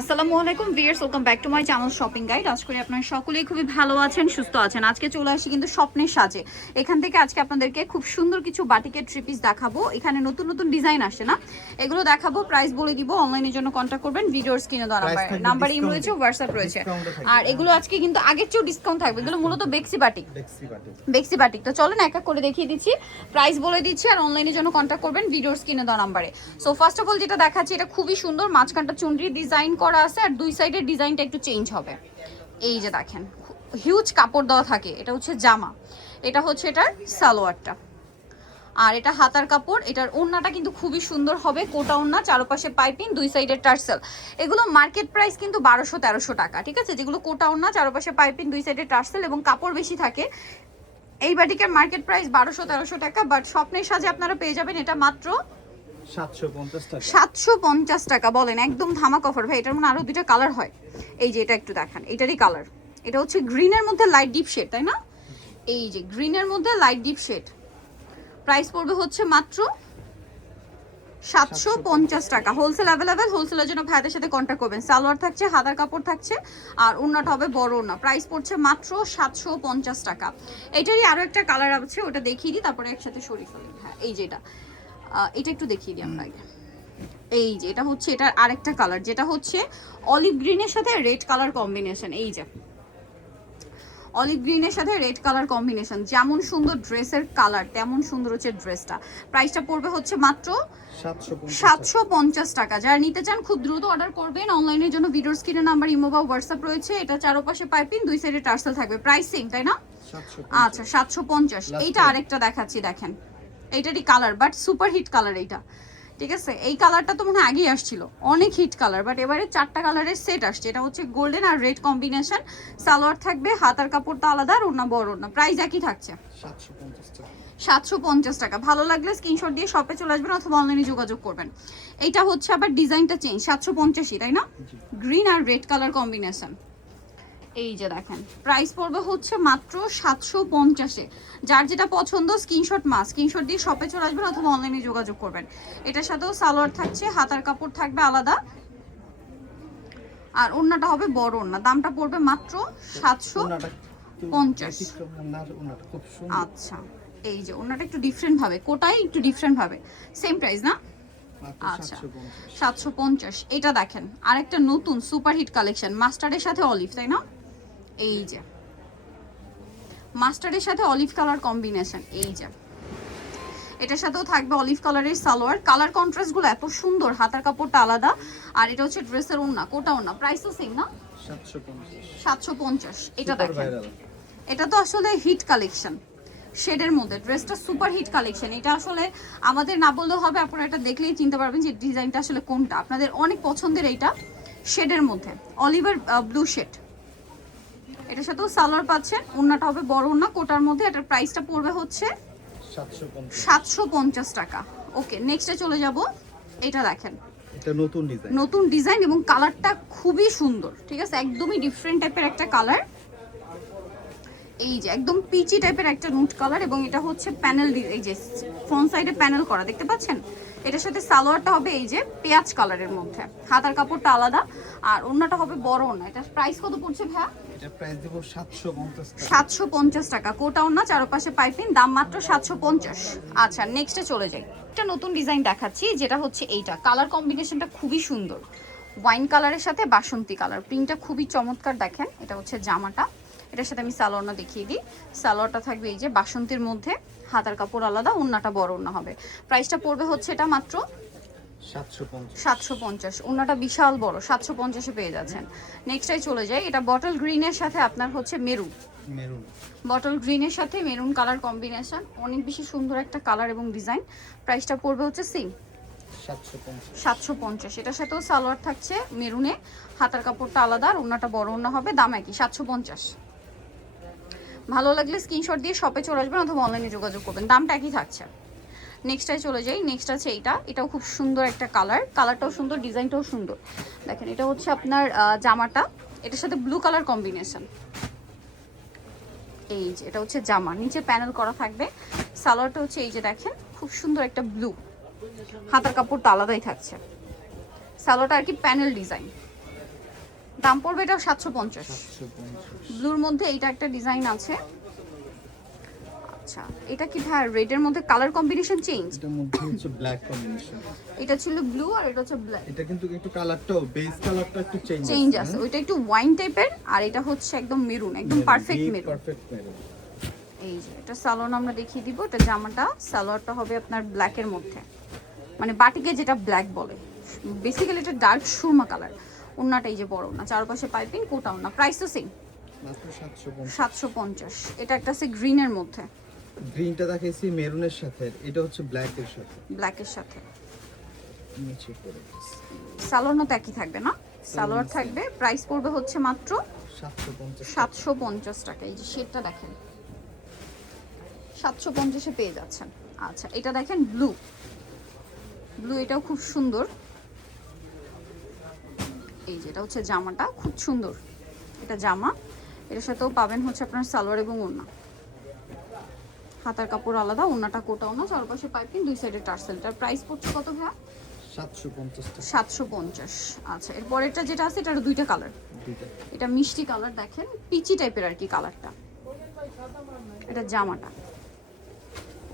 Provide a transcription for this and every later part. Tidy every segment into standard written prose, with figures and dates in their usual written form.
আসসালামু আলাইকুম viewers, welcome back to my channel shopping guide. আশা করি আপনারা সকলেই খুবই ভালো আছেন, সুস্থ আছেন। আজকে চলে আসি কিন্তু স্বপ্নের সাজে। এখান থেকে আজকে আপনাদেরকে খুব সুন্দর কিছু বাটিকের থ্রি পিস দেখাবো। এখানে নতুন নতুন ডিজাইন আসে না, এগুলো দেখাবো, প্রাইস বলে দিব। অনলাইনের জন্য কন্ট্যাক্ট করবেন, ভিডিওর স্ক্রিনে দেওয়া নাম্বার ইম রয়েছে, হোয়াটসঅ্যাপ রয়েছে। আর এগুলো আজকে কিন্তু আগের চেয়েও ডিসকাউন্ট থাকবে। এগুলো মূলত বেক্সি বাটিক। তো চলেন এক এক করে দেখিয়ে দিচ্ছি, প্রাইস বলে দিচ্ছি, আর অনলাইনের জন্য কন্ট্যাক্ট করবেন ভিডিওর স্ক্রিনে দেওয়া নাম্বারে। সো ফার্স্ট অফ অল যেটা দেখাচ্ছি, এটা খুবই সুন্দর, মাঝখানটা চুনরি ডিজাইন করা আছে আর দুই সাইডের ডিজাইনটা একটু চেঞ্জ হবে। এই যে দেখেন, হিউজ কাপড় দেওয়া থাকে। এটা হচ্ছে জামা, এটা হচ্ছে এটার সালোয়ারটা, আর এটা হাতার কাপড়। এটার ওড়নাটা কিন্তু খুবই সুন্দর হবে, কোটা ওড়না, চারপাশে পাইপিং, দুই সাইডের টার্সেল। এগুলো মার্কেট প্রাইস কিন্তু 1200-1300 টাকা, ঠিক আছে? যেগুলো কোটা ওড়না, চারপাশে পাইপিং, দুই সাইডের টার্সেল এবং কাপড় বেশি থাকে, এই বাটিকের মার্কেট প্রাইস 1200-1300 টাকা। বাট স্বপ্নের সাজে আপনারা পেয়ে যাবেন এটা মাত্র 750 টাকা। বলেন, একদম ধামাক অফার ভাই। এটার মধ্যে আরো দুইটা কালার হয়। এই যে এটা একটু দেখান, এটারই কালার। এটা হচ্ছে গ্রিনের মধ্যে লাইট ডিপ শেড, তাই না? এই যে গ্রিনের মধ্যে লাইট ডিপ শেড, প্রাইস পড়বে হচ্ছে মাত্র 750 টাকা। হোলসেল অ্যাভেলেবেল, হোলসেলের জন্য ভাইদের সাথে কন্ট্যাক্ট করবেন। সালোয়ার থাকছে, হাতার কাপড় থাকছে, আর ওড়নাটা হবে বড় ওড়না। প্রাইস পড়ছে মাত্র 750 টাকা। এটারই আরো একটা কালার আছে, ওটা দেখিয়ে দিই, তারপরে একসাথে সরিয়ে ফেলি। হ্যাঁ, এই যে এটা একটু দেখিয়ে দিই আমরা আগে। এই যে এটা হচ্ছে এটার আরেকটা কালার, যেটা হচ্ছে অলিভ গ্রিনের সাথে রেড কালার কম্বিনেশন। এই যে অলিভ গ্রিনের সাথে রেড কালার কম্বিনেশন, যেমন সুন্দর ড্রেসের কালার তেমন সুন্দর হচ্ছে ড্রেসটা। প্রাইসটা পড়বে হচ্ছে মাত্র 750 টাকা। যারা নিতে চান খুব দ্রুত অর্ডার করবেন। অনলাইনের জন্য ভিডিওর স্ক্রিনে নাম্বার, ইমো বা হোয়াটসঅ্যাপ রয়েছে। এটা চারপাশে পাইপিং, দুই সাইডে টার্সেল থাকবে। প্রাইস সেম, তাই না? আচ্ছা, 750। এইটা আরেকটা দেখাচ্ছি, দেখেন এইটারই colour, but super hit colour এইটা, ঠিক আছে? এই কালারটা তো মনে হয় আগেই আসছিল, অনেক হিট কালার, বাট এবারে 4টা কালারের সেট আসছে। এটা হচ্ছে গোল্ডেন আর রেড কম্বিনেশন। সালোয়ার থাকবে, হাতার কাপড়টা আলাদা, আর ওড়না বড় ওড়না। প্রাইস একই থাকছে 750 টাকা। ভালো লাগলে স্ক্রিনশট দিয়ে শপে চলে আসবেন অথবা অনলাইনে যোগাযোগ করবেন। এইটা হচ্ছে আবার ডিজাইনটা চেঞ্জ, 750, তাই না? গ্রিন আর রেড কালার কম্বিনেশন। এই যে দেখেন, প্রাইস পড়বে হচ্ছে মাত্র 750-এ। যার যেটা পছন্দ স্ক্রিনশট দিয়ে শপে চলে আসবেন অথবা অনলাইনে যোগাযোগ করবেন। এটার সাথেও সালোয়ার থাকছে, হাতার কাপড় থাকবে আলাদা, আর ওড়নাটা হবে বড় ওড়না। দামটা পড়বে মাত্র 750। আচ্ছা, এই যে ওড়নাটা একটু ডিফারেন্ট ভাবে, কোটাই একটু ডিফারেন্ট ভাবে, সেম প্রাইস না? আচ্ছা, 750। এটা দেখেন আরেকটা নতুন সুপারহিট কালেকশন, মাস্টার্ডের সাথে অলিভ, তাই না? এই যে মাস্টার্ডের সাথে অলিভ কালার কম্বিনেশন। এই যে এটার সাথেও থাকবে অলিভ কালারের সালোয়ার। কালার কন্ট্রাস্ট গুলো এত সুন্দর, হাতার কাপড়টা আলাদা, আর এটা হচ্ছে ড্রেসের ওড়না, কোটা ওড়না। প্রাইস তো সেম না? 750। এটা দেখেন, এটা তো আসলে হিট কালেকশন শেডের মধ্যে, ড্রেসটা সুপার হিট কালেকশন। এটা আসলে আমাদের না বললেও হবে, আপনারা এটা দেখলেই চিনতে পারবেন যে ডিজাইনটা আসলে কোনটা। আপনাদের অনেক পছন্দের এইটা শেডের মধ্যে, অলিভার ব্লু শেড। এটার সাথেও সালোয়ার পাচ্ছেন, ওড়নাটা হবে বড় ওড়না, কোটার মধ্যে। এটার প্রাইসটা পড়বে হচ্ছে 750 টাকা। ওকে, নেক্সটে চলে যাব। এটা দেখেন, এটা নতুন ডিজাইন এবং কালারটা খুবই সুন্দর, ঠিক আছে? একদমই ডিফারেন্ট টাইপের একটা কালার। এই যে একদম পিচি টাইপের একটা নুট কালার, এবং এটা হচ্ছে প্যানেল, এই যে ফ্রন্ট সাইডে প্যানেল করা, দেখতে পাচ্ছেন? এটার সাথে সালোয়ারটা হবে এই যে পেঁয়াজ কালারের মধ্যে, হাতার কাপড়টা আলাদা, আর ওড়নাটা হবে বড় ওড়না। এটার প্রাইস কত পড়ছে ভাইয়া? এটা প্রাইস দেব 750 টাকা। কোটা ওড়না, চারপাশে পাইপিং, দাম মাত্র 750। আচ্ছা, নেক্সটে চলে যাই। একটা নতুন ডিজাইন দেখাচ্ছি, যেটা হচ্ছে এইটা। কালার কম্বিনেশনটা খুবই সুন্দর, ওয়াইন কালারের সাথে বাসন্তী কালার, প্রিন্টটা খুবই চমৎকার। দেখেন, এটা হচ্ছে জামাটা, এটার সাথে আমি সালোয়ারটা দেখিয়ে দিই। সালোয়ারটা থাকবে এই যে বাসন্তীর মধ্যে, হাতার কাপড় আলাদা, ওড়নাটা বড় ওড়না হবে। প্রাইসটা পড়বে হচ্ছে এটা মাত্র 750। ওড়নাটা বিশাল বড়, 750-এ পেয়ে যাচ্ছেন। নেক্সটাই চলে যাই। এটা বটল গ্রিনের সাথে আপনার হচ্ছে মেরুন, বটল গ্রিনের সাথে মেরুন কালার কম্বিনেশন, অনেক বেশি সুন্দর একটা কালার এবং ডিজাইন। প্রাইসটা পড়বে হচ্ছে সেম 750। এটার সাথেও সালোয়ার থাকছে মেরুনে, হাতার কাপড়টা আলাদা, আর ওড়নাটা বড় ওড়না হবে। দাম একই, 750। ভালো লাগলে স্ক্রিনশট দিয়ে শপে চলে আসবেন অথবা অনলাইনে যোগাযোগ করবেন, দামটা একই থাকছে। নেক্সটটাই চলে যাই। নেক্সট আছে এইটা, এটাও খুব সুন্দর একটা কালার, কালারটাও সুন্দর, ডিজাইনটাও সুন্দর। দেখেন, এটা হচ্ছে আপনার জামাটা, এটার সাথে ব্লু কালার কম্বিনেশন। এই যে এটা হচ্ছে জামা, নিচে প্যানেল করা থাকবে। সালোয়ারটা হচ্ছে এই যে দেখেন, খুব সুন্দর একটা ব্লু, হাতার কাপড়টা আলাদাই থাকছে। সালোয়ারটা আর কি প্যানেল ডিজাইন। দাম পড়বে এটা 750। 750। ব্লুর মধ্যে এইটা একটা ডিজাইন আছে। আচ্ছা, এটা কি ভাই রেডের মধ্যে কালার কম্বিনেশন চেঞ্জ? এটার মধ্যে হচ্ছে ব্ল্যাক কম্বিনেশন। এটা ছিল ব্লু আর এটা হচ্ছে ব্ল্যাক। এটা কিন্তু একটু কালারটাও বেস কালারটা একটু চেঞ্জ আছে। ওইটা একটু ওয়াইন টাইপের আর এটা হচ্ছে একদম মেরুন, একদম পারফেক্ট মেরুন। Perfect maroon. এই যে এটা সালোয়ার আমরা দেখিয়ে দিব। এটা জামাটা সালোয়ারটা হবে আপনার ব্ল্যাকের মধ্যে, মানে বাটিকে যেটা ব্ল্যাক বলে, বেসিক্যালি এটা ডার্ক সুরমা কালার। ওন্নাটা এই যে বড় না, চারপাশে পাইপিং, কোটা ওন্না। প্রাইস তো সেম, মাত্র 750। 750। এটা একটা আছে গ্রিনের মধ্যে, গ্রিনটা দেখাইছি মেরুনের সাথে, এটা হচ্ছে ব্ল্যাকের সাথে। ব্ল্যাকের সাথে। আমি চেক করে দিচ্ছি। সালোয়ার তো একই থাকবে না? সালোয়ার থাকবে। প্রাইস পড়বে হচ্ছে মাত্র 750। 750 টাকা। এই যে শেডটা দেখেন, 750-এ পেয়ে যাচ্ছেন। আচ্ছা, এটা দেখেন ব্লু, ব্লু এটাও খুব সুন্দর। এই যে এটা হচ্ছে জামাটা, খুব সুন্দর। এটা জামা, এটার সাথেও পাবেন হচ্ছে আপনার সালোয়ার এবং ওড়না। হাতার কাপড় আলাদা, ওড়নাটা কোটা ওড়না, চারপাশে পাইপিং, দুই সাইডে টার্সেলটার প্রাইস পড়ছে কত ভাইয়া? 750 টাকা। 750। আচ্ছা, এরপর এটা যেটা আছে এটার দুইটা কালার। দুইটা। এটা মিষ্টি কালার দেখেন, পিচি টাইপের আর কি কালারটা। এটা জামাটা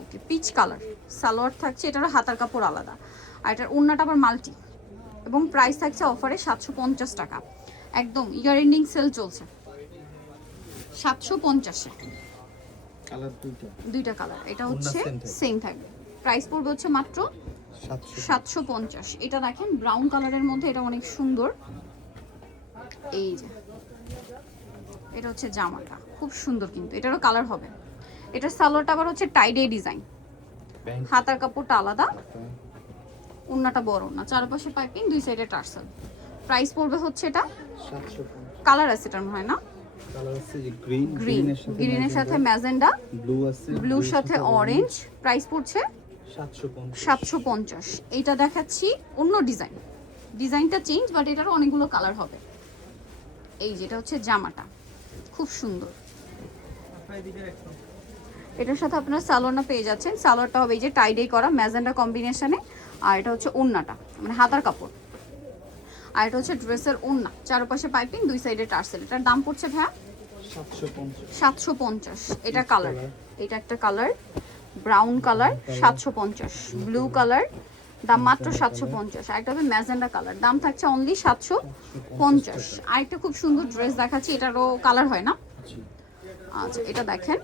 ওকে পিচ কালার, সালোয়ার থাকছে, এটারও হাতার কাপড় আলাদা, আর এটার ওড়নাটা আবার মাল্টি, এবং প্রাইস থাকছে অফারে 750 টাকা। একদম ইয়ার এন্ডিং সেল চলছে। 750-এ কালার দুইটা। দুইটা কালার। এটা হচ্ছে same থাকবে। সেম থাকবে। প্রাইস পড়বে হচ্ছে মাত্র 750। এটা দেখেন ব্রাউন কালারের মধ্যে, এটা অনেক সুন্দর। এই যে এটা হচ্ছে জামাটা, খুব সুন্দর, কিন্তু এটারও কালার হবে। এটার সালোয়ারটা আবার হচ্ছে টাইডে ডিজাইন, হাতার কাপড়টা আলাদা, ওন্নাটা বড় না, চারপাশে পাইপিং, দুই সাইডে টার্সেল। প্রাইস পড়বে হচ্ছে এটা 750। কালার আছে, এটা মনে হয় না? কালার আছে যে গ্রিন, গ্রিন, গ্রিনের সাথে ম্যাজেন্ডা, ব্লু আছে, ব্লুর সাথে অরেঞ্জ। প্রাইস পড়ছে 750। 750। এইটা দেখাচ্ছি অন্য ডিজাইন, ডিজাইনটা চেঞ্জ, বাট এটারও অনেকগুলো কালার হবে। এই যেটা হচ্ছে জামাটা, খুব সুন্দর। এটার সাথে আপনারা সালোয়ারটা পেয়ে যাচ্ছেন। সালোয়ারটা হবে এই যে টাইডে করা ম্যাজেন্ডা কম্বিনেশনে, আর এটা হচ্ছে ওড়নাটা, মানে হাতার কাপড়, আর এটা হচ্ছে ড্রেসের ওড়না, চারপাশে পাইপিং, দুই সাইডে টার্সেল। এটার দাম পড়ছে ভাইয়া 750। 750। এটা কালার, এটা একটা colour brown colour, 750। Blue colour, দাম মাত্র 750। আর একটা হবে ম্যাজেন্ডা কালার, দাম থাকছে অনলি 750। আরেকটা খুব সুন্দর ড্রেস দেখাচ্ছি, এটারও কালার হয় না? জি। আচ্ছা, এটা দেখেন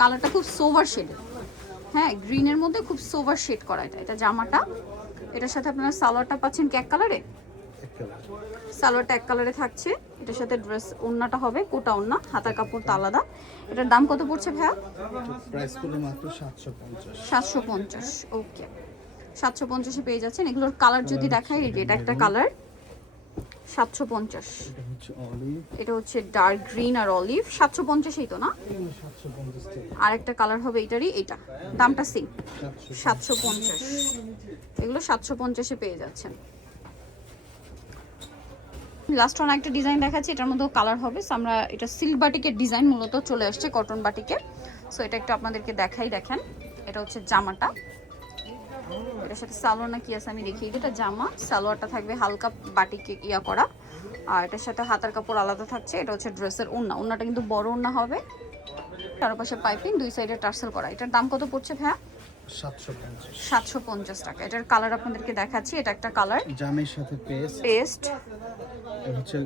কালারটা খুব সোভার শেডের, হ্যাঁ গ্রিনের মধ্যে খুব সোভার শেড করা। এটা জামাটা, এটার সাথে আপনারা সালোয়ারটা পাচ্ছেন কি এক কালারে? এক কালার। সালোয়ারটা এক কালারে থাকছে, এটার সাথে ড্রেস ওড়নাটা হবে কোটা ওড়না, হাতার কাপড়টা আলাদা। এটার দাম কত পড়ছে ভাইয়া? প্রাইস হলো মাত্র 750। 750। ওকে, 750-এ পেয়ে যাচ্ছেন। এগুলোর কালার যদি দেখাই, এই যে এটা একটা কালার, 750। এটা হচ্ছে অলিভ। এটা হচ্ছে ডার্ক গ্রিন আর অলিভ, 750-এই তো না? 750 টাকা। আর একটা কালার হবে এটারই, এটা দামটা সেম, 750। এগুলো 750-এ পেয়ে যাচ্ছেন। লাস্ট ওয়ান একটা ডিজাইন দেখাচ্ছি, এটার মধ্যেও কালার হবে। সো আমরা এটা সিল্ক বাটিকের ডিজাইন মূলত চলে আসছে কটন বাটিকে। সো এটা একটু আপনাদেরকে দেখাই, দেখেন এটা হচ্ছে জামাটা, এটার সাথে সালোয়ার না কি আছে আমি দেখি। এটা জামা, সালোয়ারটা থাকবে হালকা বাটিকে ইয়া করা, আর এটার সাথে হাতার কাপড় আলাদা থাকছে। এটা হচ্ছে ড্রেসের ওড়না, ওড়নাটা কিন্তু বড় ওড়না হবে, চারপাশে পাইপিং, দুই সাইডে টার্সেল করা। এটার দাম কত পড়ছে ভাইয়া? 750। 750 টাকা। এটার কালার আপনাদেরকে দেখাচ্ছি, এটা একটা কালার জামের সাথে পেস্ট, পেস্ট, এটা হচ্ছে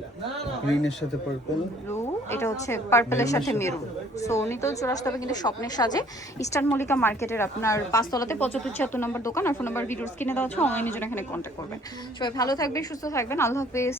গ্রিনের সাথে পার্পল, ব্লু, এটা হচ্ছে পার্পলের সাথে মেরুন। সো নিতেও চলে আসতে হবে কিন্তু স্বপ্নের সাজে, ইস্টার্ন মল্লিকা মার্কেটের আপনার 5 তলাতে 75-76 নম্বর দোকান। আর ফোন নাম্বার ভিডিওস কিনে দেওয়া আছে, অনলাইনে জন্য এখানে কন্ট্যাক্ট করবেন। সবাই ভালো থাকবেন, সুস্থ থাকবেন, আল্লাহ হাফেজ।